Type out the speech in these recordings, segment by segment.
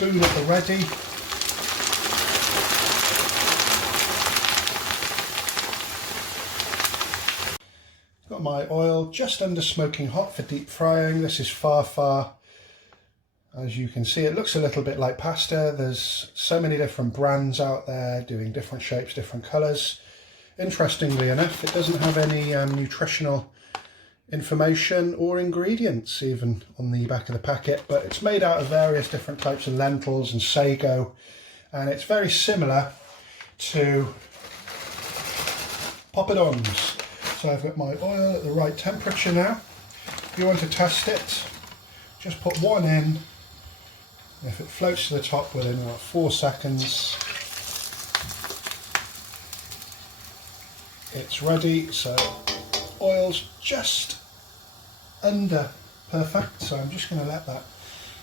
spoon at the ready. Got my oil just under smoking hot for deep frying. This is far. As you can see, it looks a little bit like pasta. There's so many different brands out there doing different shapes, different colours. Interestingly enough, it doesn't have any nutritional information or ingredients even on the back of the packet, but it's made out of various different types of lentils and sago, and it's very similar to poppadoms. So I've got my oil at the right temperature now. If you want to test it, just put one in. If it floats to the top within about 4 seconds, it's ready. So oil's just under perfect, so I'm just going to let that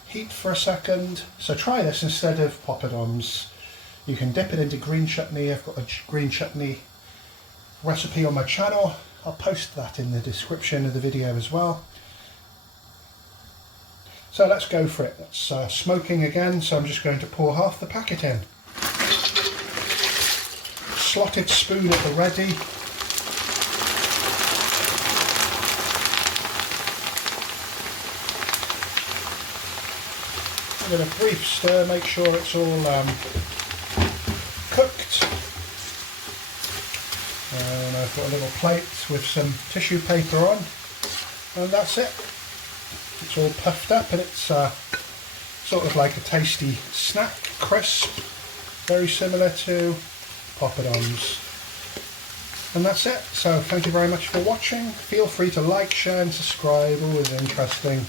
heat for a second. So try this instead of poppadoms. You can dip it into green chutney. I've got a green chutney recipe on my channel. I'll post that in the description of the video as well. So let's go for it. That's smoking again, so I'm just going to pour half the packet in. Slotted spoon at the ready. Give it a brief stir, make sure it's all cooked. And I've got a little plate with some tissue paper on, and that's it. It's all puffed up, and it's sort of like a tasty snack, crisp, very similar to poppadoms. And that's it. So thank you very much for watching. Feel free to like, share and subscribe. Always interesting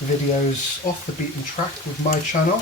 videos off the beaten track with my channel.